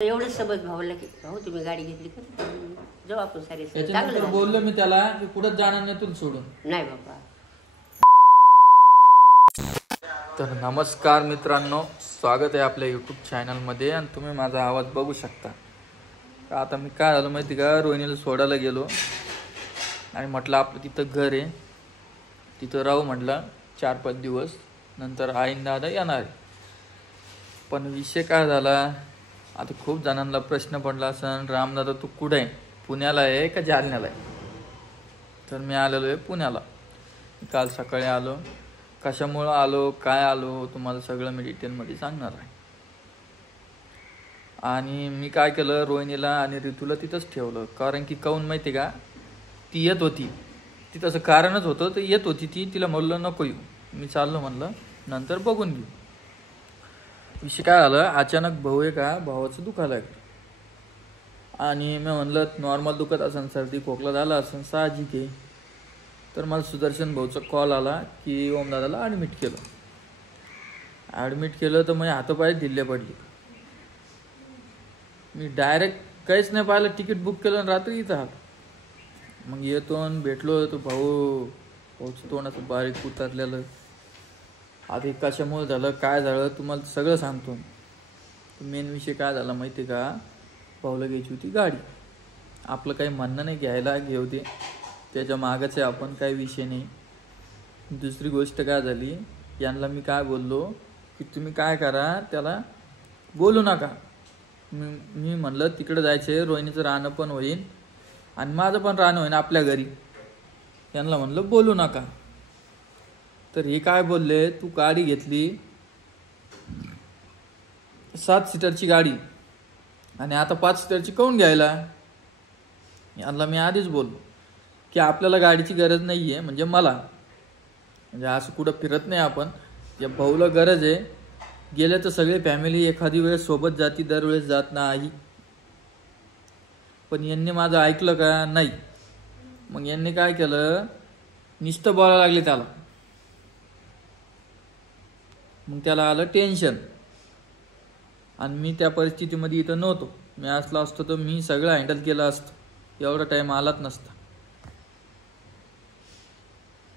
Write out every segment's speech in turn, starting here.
एवढं समज भावला की भाऊ तुम्ही गाडी घेतली का जाऊ आपण सारे चांगलं बोललो मी त्याला की कुठंच जाणार नाही तुला सोडून. नाही बाबा. तर नमस्कार मित्रांनो, स्वागत आहे आपल्या यूट्यूब चॅनलमध्ये. आणि तुम्ही माझा आवाज बघू शकता. आता मी काय झालं माहिती का, रोहिणीला सोडायला गेलो आणि म्हटलं आपलं तिथं घर आहे, तिथं राहू म्हटलं 4-5 दिवस, नंतर आईन दादा येणार. पण विषय काय झाला, आता खूप जणांना प्रश्न पडला असन, रामदादा तू कुठे आहे, पुण्याला आहे का जालन्याला आहे? तर मी आलेलो आहे पुण्याला. काल सकाळी आलो. कशामुळं आलो, काय आलो, तुम्हाला सगळं मी डिटेलमध्ये सांगणार आहे. आणि मी काय केलं, रोहिणीला आणि ऋतूला तिथंच ठेवलं. कारण की काहून माहिती का, ती येत होती, ती तसं कारणच होतं, तर येत होती ती. तिला म्हणलं नको येऊ, मी चाललो म्हणलं नंतर बघून घेऊ. विषय काय झालं, अचानक भाऊ आहे का, भावाचं दुखायला लागलं. आणि मी म्हणलं नॉर्मल दुखत असेल, सर्दी खोकला झाला असेल, साहजिक आहे. तर मला सुदर्शन भाऊचा कॉल आला की ओमदादाला ॲडमिट केलं. ॲडमिट केलं तर मग हातापाय ढिल्ले पडले. मी डायरेक्ट काहीच नाही पाहिलं, तिकीट बुक केलं आणि रात्री इथं आलो. मग येतो आणि भेटलो तो भाऊचं तोंडाचं बारीक उतरलेलं. आधी कशामुळे झालं, काय झालं, तुम्हाला सगळं सांगतो. मेन विषय काय झाला माहिती का, भाऊला घ्यायची होती गाडी. आपलं काही म्हणणं नाही, घ्यायला घेऊ दे, त्याच्या मागच आहे आपण, काही विषय नाही. दुसरी गोष्ट काय झाली, यांना मी काय बोललो की तुम्ही काय करा, त्याला बोलू नका. मी म्हणलं तिकडं जायचं आहे, रोहिणीचं राहणं पण होईल आणि माझं पण राहणं होईल आपल्या घरी. यांना म्हणलं बोलू नका. तर हे काय बोलले, तू गाडी घेतली 7 सीटरची गाडी आणि आता 5 सीटरची काहून घ्यायला? यांना मी आधीच बोललो की आपल्याला गाडीची गरज नाही आहे. म्हणजे मला, म्हणजे असं कुठं फिरत नाही आपण, या भाऊला गरज आहे. गेले तर सगळे फॅमिली एखादी वेळेस सोबत जाती, दरवेळेस जात नाही. पण यांनी माझं ऐकलं का? नाही. मग यांनी काय केलं, नुसतं बोलायला लागले त्याला. मग त्याला आलं टेन्शन. आणि मी त्या परिस्थितीमध्ये इथं नव्हतो. मी असलो असतो तर मी सगळं हँडल केलं असतं, एवढा टाईम आलाच नसता.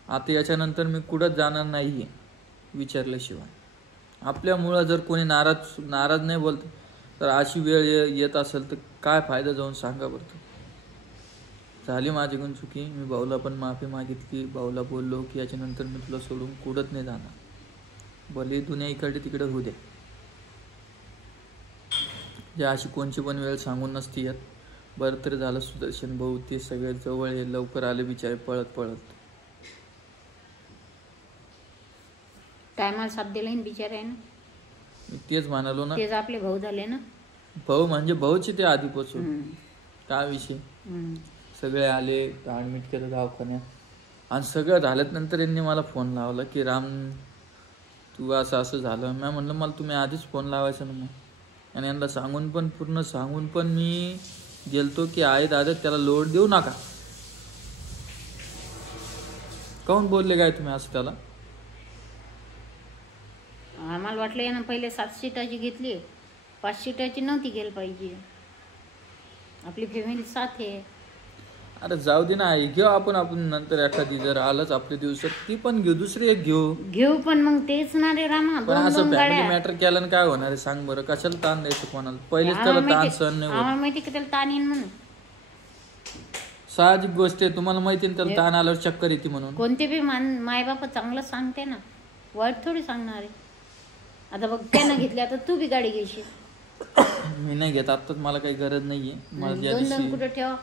आता याच्यानंतर मी कुठंच जाणार नाही आहे विचारल्याशिवाय. आपल्यामुळं जर कोणी नाराज नाही बोलत, तर अशी वेळ येत असेल तर काय फायदा, जाऊन सांगा बरं. झाली माझ्याकडून चुकी. मी भाऊला पण माफी मागितली. भाऊला बोललो की याच्यानंतर मी तुला सोडून कुठंच नाही जाणार, भले दुनिया इकडे तिकडे होऊ दे. जे अशी कोणची पण वेळ सांगून नसती येत. बरं तरी झालं सुदर्शन भाऊ ते सगळे जवळ हे लवकर आले बिचारे, पळत. टायमाला साथ दिला बिचारे आहे ना. मी तेच म्हणालो ना, तेच आपले भाऊ झाले ना. भाऊ म्हणजे भाऊचे ते आधीपासून. काय विषय, सगळे आले, ॲडमिट केलं दवाखान्यात. आणि सगळं झाल्यानंतर यांनी मला फोन लावला की राम तू असं झालं. मी म्हणलं मला तुम्ही आधीच फोन लावायचा ना. मग आणि यांना पूर्ण सांगून पण मी गेलतो की आहे दादा त्याला लोड देऊ नका. काहून बोलले काय तुम्ही असं त्याला? आम्हाला वाटलं यानं पहिले 7 सीटाची घेतली, 5 सीटाची नव्हती घ्यायला पाहिजे. आपली फॅमिली 7 आहे. अरे जाऊ दे ना, घेऊ आपण नंतर एखादी जर आलंच आपल्या दिवसात ती पण घेऊ, दुसरी एक घेऊ. पण मग तेच ना रे रामा, पण असं फॅमिली मॅटर केल्यानं काय होणार आहे सांग बरं? कशाला ताण द्यायचं कोणाला? पहिलेच त्याला ताण सहन नाही होत. आम्हाला माहिती की त्याला ताण येईल म्हणून. साहजिक गोष्ट आहे, तुम्हाला माहिती आहे त्याला ताण आल्यावर चक्कर येते म्हणून. कोणते बी मायबाप चांगलं सांगते ना, वाईट थोडी सांगणार आहे. आता बघ त्यानं घेतली, आता तू बी गाडी घ्यायची. मी नाही घेत आताच, मला काही गरज नाहीये. मला दोन कुठं ठेवा,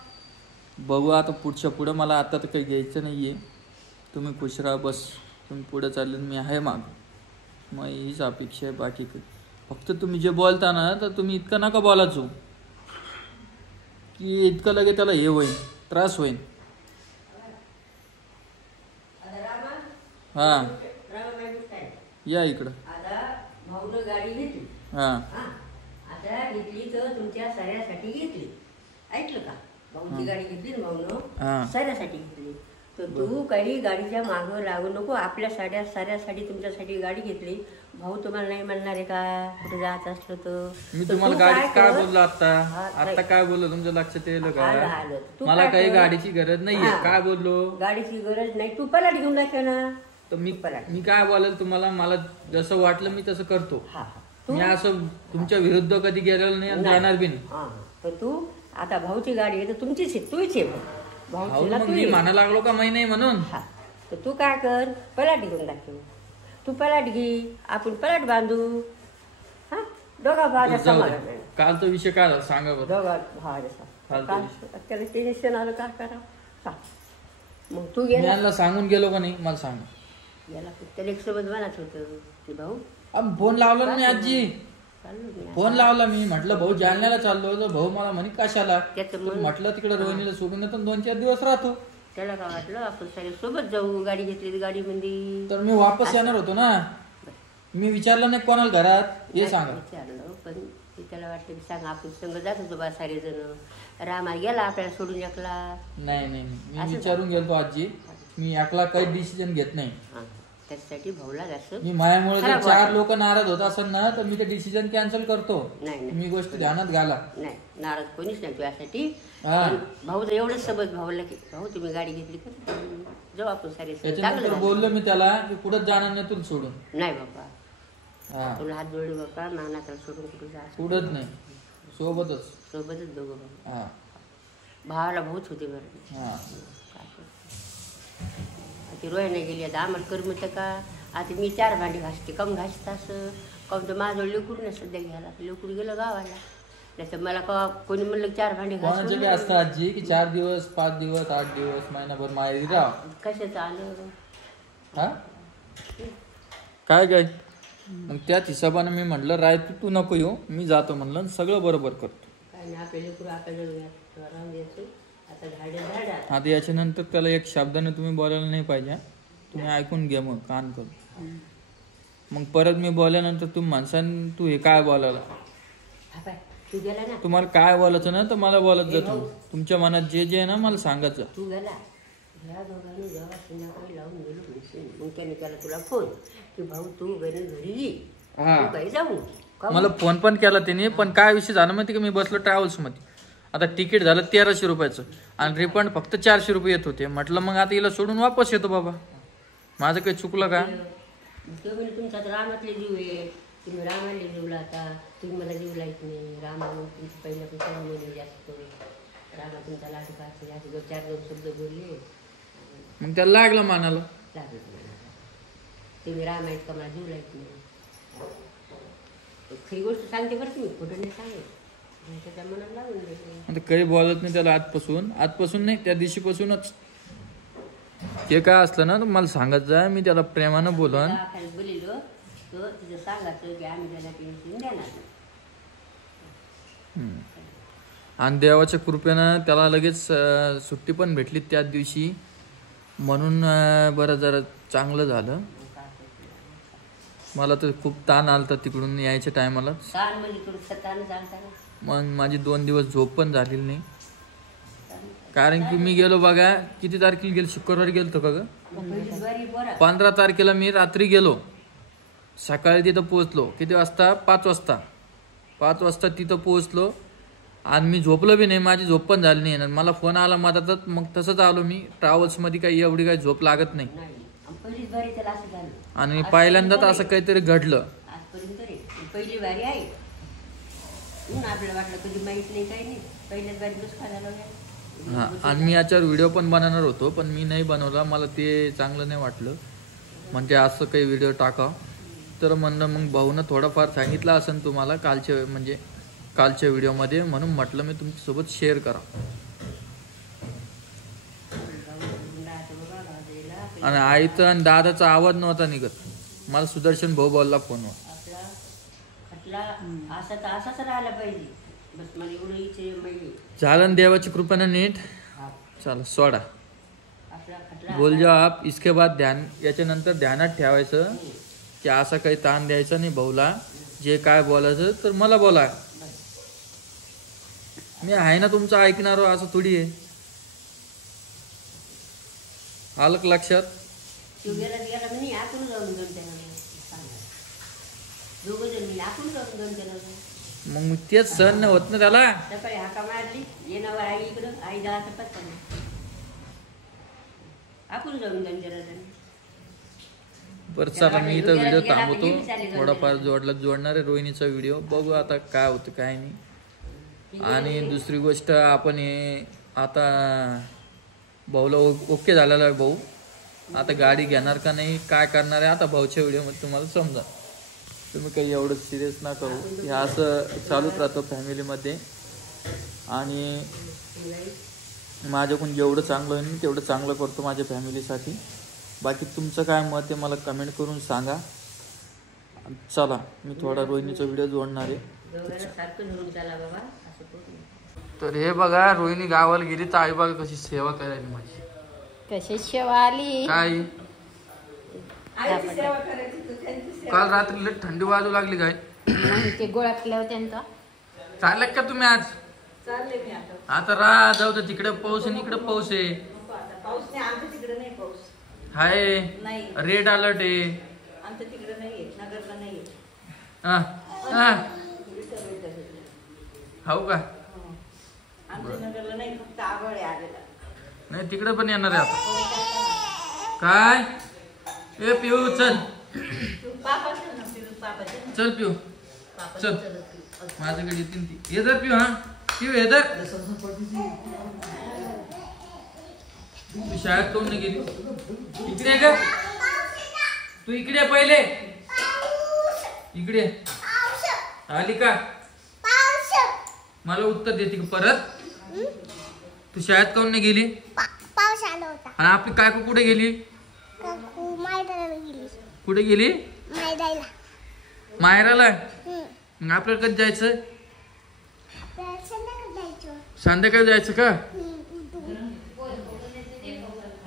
बघू आता पुढं. मला आता तर काही घ्यायचं नाहीये. तुम्ही खुश राहा बस. तुम्ही पुढे चालले, मी आहे माग. मग हीच अपेक्षा आहे, बाकी काही. फक्त तुम्ही जे बोलता ना, तर तुम्ही इतकं नका बोलायचो की इतकं लगे त्याला हे होईल, त्रास होईल. हा या इकडं. भाऊनं गाडी घेतली. आता घेतली तर तुमच्या सगळ्यासाठी घेतली, ऐकलं का? भाऊची गाडी घेतली ना भाऊनं, सगळ्यासाठी घेतली. तर तू काही गाडीच्या मागं लागू नको. आपल्या साऱ्यासाठी तुमच्यासाठी गाडी घेतली. भाऊ तुम्हाला नाही म्हणणार आहे का कुठे जायचं असलं तर? मी तर तुम्हाला तू गाडी काय कर? बोललो आता हा, आता काय बोललो तुमच्या लक्षात येईल आलं, का? आलं. तू मला काय काही कर? गाडीची गरज नाहीये. हा. काय बोललो? गाडीची गरज नाही. तू पलाट घेऊन दाखव ना. तर मी पलाट. मी काय बोलेल तुम्हाला, मला जसं वाटलं मी तसं करतो. हा मी असं तुमच्या विरुद्ध कधी गेलेलं नाही आणि नाही. जाणार बी नाही. हा तर तू आता भाऊची गाडी आहे तर तुमचीच आहे, तूच आहे. भाऊ भाऊचीला मग तू मी ये. म्हणा लागलो का मी नाही म्हणून? हा तर तू काय कर, पलाट घेऊन दाखव. तू पलाट घे, आपण पलाट बांधू. हा दोघा भावाच्या जाऊ दे. समाधान. कालचा विषय काय झाला सांगा बरं. दोघा भावाच्या चालतं. समाधान. त्याला टेन्शन आलं काय करावं सांग. मग तू मी गेला यांना सांगून गेलो का नाही मला सांगा. याला त्याला एक सोबत बनायचं होतं की भाऊ फोन लावला ना मी आजी, चाललो मी. फोन लावला मी म्हटलं भाऊ जालन्याला चाललो. तर भाऊ मला म्हणे कशाला? त्याचं तर मन म्हटलं तिकडे रोहिणीला सोडून येतो 2-4 दिवस राहतो. त्याला काय वाटलं आपण सगळे सोबत जाऊ. गाडी घेतली तर गाडीमध्ये तर मी वापस येणार होतो ना. मी विचारलं नाही कोणाला घरात हे सांगा. विचारलं पण ते त्याला वाटलं की सांग आपण संग जात होतो बा सारे जण. रामा गेला आपल्याला सोडून एकला. नाही नाही नाही. मी असं विचारून गेलो आजी. मी एकला काही डिसिजन घेत नाही. हा त्याच्यासाठी भाऊला असं मी मायामुळे जर खराब 4 वाटलं. लोक नाराज होत असेल ना तर मी ते डिसिजन कॅन्सल करतो. नाही नाही मी गोष्ट ध्यानात घाला. नाही नाराज कोणीच नाही तुझ्यासाठी. हा. पण भाऊ तर एवढंच सबज भाऊला की भाऊ तुम्ही गाडी घेतली का जाऊ आपण सारे सण. चांगलं त्याच्यानंतर झालं. बोललो मी त्याला की कुठंच जाणार नाही तुला सोडून. नाही बाबा हा तुला हात जोडले बाबा नानाला सोडून कुठे जा. कुठंच नाही, सोबतच. सोबतच दोघं भाऊ. हा भावाला भाऊच होते बरं. हा. काय करतो ती रोह्याने गेली आता आम्हाला करमत का? आता मी 4 भांडी घासते कम घासत असं कम तर माझं लेकूर नाही सध्या घ्यायला. लेकूर गेलं गावाला. नाही तर मला का कोणी म्हणलं 4 भांडी कोणाचे घासून काय असतं आजी की 4 दिवस 5 दिवस 8 दिवस महिनाभर माहेरी राहा. कशाचं आलं. हा काय काय मग त्याच हिशोबाने मी म्हटलं राय तू नको येऊ, मी जातो म्हणलं आणि सगळं बरोबर करतो. काय नाही आपल्या लेकूर आपल्याला राहून द्यायचं. आता झाडं आता याच्यानंतर त्याला एक शब्दाने तुम्ही बोलायला नाही पाहिजे. तुम्ही ऐकून घ्या मग कान करून. मग परत मी बोलल्यानंतर तुम्ही माणसाने तू हे काय बोलायला, तू गेला ना. तुम्हाला काय बोलायचं ना तर मला बोलत जा. तुम्ही तुमच्या मनात जे जे आहे ना मला सांगत जा. तू गेला ह्या दोघांनी जेव्हा संध्याकाळी लावून गेलो म्हणशील मग त्याने त्याला तुला फोन की भाऊ तू घरी ये. हा. तू काही जाऊ का? मला फोन पण केला त्याने. पण काय विषय झाला माहिती का, मी बसलो ट्रॅव्हल्स मध्ये. आता तिकीट झालं 1300 रुपयाचं आणि रिफंड फक्त 400 रुपये येत होते. म्हटलं मग आता हिला सोडून वापस येतो बाबा. माझं काही चुकलं का? तो म्हणजे तुमचा तर रामातले जीव आहे. तुम्ही रामाला जीवला आता. तुम्ही मला जीव लाईत नाही. रामा तुमची पहिल्यापासून मुली जास्त. रामा तुमचा लाट पाहते असे 4 शब्द बोलले मग त्याला लागलं मानाला. लागत मला. तुम्ही रामायण का मला जीव लाईत नाही. खरी गोष्ट सांगते बरं तुम्ही खोटं नाही सांगत. त्याच्या मनात लागून गेले. आता काही बोलत नाही त्याला आजपासून नाही त्या दिवशीपासूनच. ते काय असलं ना तर मला सांगत जा. मी त्याला प्रेमानं बोलन. खाली बोलिलो तो तिथं सांगायचं की आम्ही त्याला टेन्शन देणार नाही. आणि देवाच्या कृपेनं त्याला लगेच सुट्टी पण भेटली त्याच दिवशी. म्हणून बरं जरा चांगलं झालं. मला तर खूप ताण आलता तिकडून यायच्या टायमाला. ताण म्हणजे थोडं ताण चालता ना. मग माझी 2 दिवस झोप पण झालेली नाही. कारण की मी गेलो बघा किती तारखेला गेलो, शुक्रवारी गेलतो का ग? पहिली बारी बरं. 15 तारखेला मी रात्री गेलो. सकाळी तिथं पोहोचलो किती वाजता? 5 वाजता. 5 वाजता तिथं पोहोचलो आणि मी झोपलो बी नाही. माझी झोप पण झाली नाही. मला फोन आला मधातच. मग तसंच आलो मी. ट्रॅव्हल्समध्ये काही एवढी काही झोप लागत नाही. नाही पहिलीच बारी त्याला असं झालं. आणि पहिल्यांदाच असं काहीतरी घडलं. आजपर्यंत रे पहिली बारी आहे. म्हणून आपल्याला वाटलं कधी माहित नाही काही नाही. पहिल्याच बारी दुष्काळ झाला. हां. आणि मी याच्यावर व्हिडिओ पण बनवणार होतो पण मी नाही बनवला. मला ते चांगलं नाही वाटलं. म्हणजे असं काही व्हिडिओ टाका तर म्हणलं मग भाऊनं थोडंफार सांगितलं असेल तुम्हाला कालच्या व्हिडिओमध्ये. म्हणून म्हटलं मी तुमच्यासोबत शेअर करा. आणि आईचा आणि दादाचा आवाज नव्हता निघत. मला सुदर्शन भाऊ बोलला फोनवर. आपला खटला असा तर असाच राहायला पाहिजे. बस मला एवढं इथे माहिती. झालं देवाची कृपेनं नीट. चला सोडा. आपला खटला बोल जाओ आप. इसके बाद ध्यान याच्यानंतर ध्यानात ठेवायचं की असा काही ताण द्यायचा नाही भाऊला. जे काय बोलायचं तर मला बोला. मी आहे ना तुमचं ऐकणार. असं थोडी आहे. आलं का लक्षात? तो गेला म्हणे आपण जाऊन दोन त्याला दोघं जण म्हणजे आपण जाऊन दोन त्याला मग तेच सहन नाही होत ना त्याला. सकाळी हाका मारली येणावर आई इकडं आई जायचं पत्ता नाही आपण जाऊन दोन त्याला बरं चला मी इथं व्हिडिओ थांबवतो. थोडाफार जोडणार आहे रोहिणीचा व्हिडिओ. बघू आता काय होतं काय नाही. आणि दुसरी गोष्ट आपण हे आता भाऊला ओके झालेला आहे. भाऊ आता गाडी घेणार का नाही काय करणार आहे आता भाऊच्या व्हिडिओमध्ये तुम्हाला समजा. तुम्ही काही एवढं सिरियस ना करू. हे असं चालूच राहतं फॅमिलीमध्ये. आणि माझ्याकडून जेवढं चांगलं होईल मी तेवढं चांगलं करतो माझ्या फॅमिलीसाठी. बाकी तुमचं काय मत आहे मला कमेंट करून सांगा. चला मी थोडा रोहिणीचा व्हिडिओ जोडणार आहे. तर हे बघा रोहिणी गावाला गेली तर आई बघा कशी सेवा करायली माझी. कशी सेवा आली काय काल रात्री लई थंडी वाजू लागली काय ते गोळ्या केल्या होत्या त्यांचा. चालले का तुम्ही आज? आता राह जाऊ तर तिकडे पाऊस आणि इकडे पाऊस आहे. हाय रेड अलर्ट आहे. हो का? नाही तिकडे पण येणार आहे आता. काय ए पिऊ चल चल पिऊ चल माझ्याकडे येतील ती. येदर पिऊ. हा पिऊ येदर. तू शाळेत कोण नाही गेली? इकडे का तू? इकडे पहिले इकडे आली का? मला उत्तर देते का परत? तू शाळेत कोण नाही गेली? पाऊस आला होता. आणि आपली काकू कुठे गेली? कुठे गेली? माहेराला. मग आपल्याला कधी जायचं? संध्याकाळी जायचं का?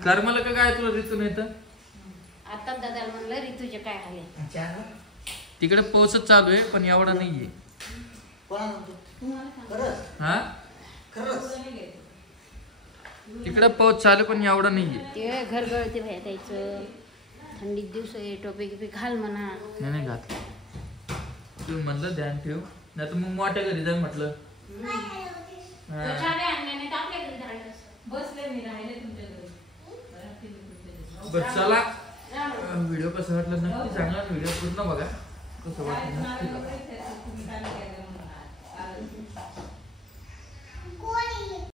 कर्माला का काय तुला ऋतू नाही तर? आता दादा म्हणलं ऋतूचे काय आले. तिकडे पाऊसच चालू आहे पण एवढा नाहीये. हा तिकडे पाऊस चालू पण एवढा नाहीये. ते घर गळते भेटायचं. थंडीत दिवस आहे टोपी गिपी घाल म्हणा. नाही घातलं. तुम्ही म्हणलं ध्यान ठेव नाही तर मग मोठ्या घरी जाय म्हटलं. बस चला व्हिडिओ कसा वाटला नक्की सांगा. व्हिडिओ पूर्ण बघा कसं वाटलं नक्की.